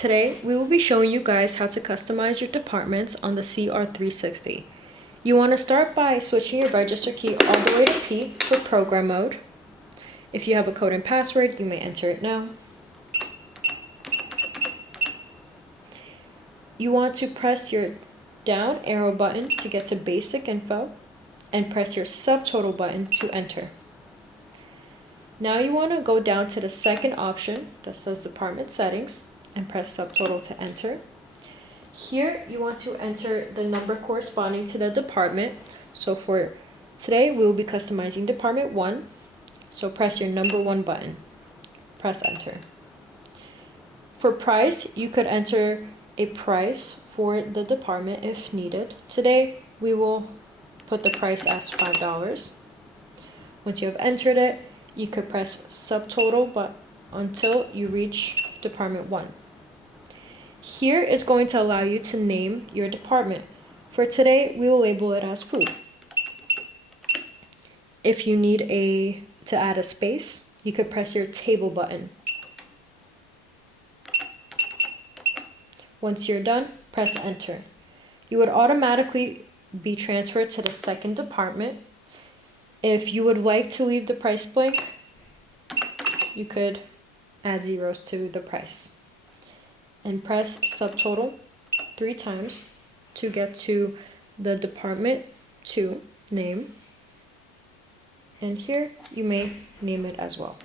Today, we will be showing you guys how to customize your departments on the CR360. You want to start by switching your register key all the way to P for program mode. If you have a code and password, you may enter it now. You want to press your down arrow button to get to basic info and press your subtotal button to enter. Now you want to go down to the second option that says department settings and press subtotal to enter. Here you want to enter the number corresponding to the department. So for today we will be customizing department 1. So press your number 1 button. Press enter. For price, you could enter a price for the department if needed. Today we will put the price as $5. Once you have entered it, you could press subtotal but until you reach department 1. Here is going to allow you to name your department. For today, we will label it as food. If you need to add a space, you could press your table button. Once you're done, press enter. You would automatically be transferred to the second department. If you would like to leave the price blank, you could add zeros to the price. And press subtotal 3 times to get to the department 2 name. And here you may name it as well.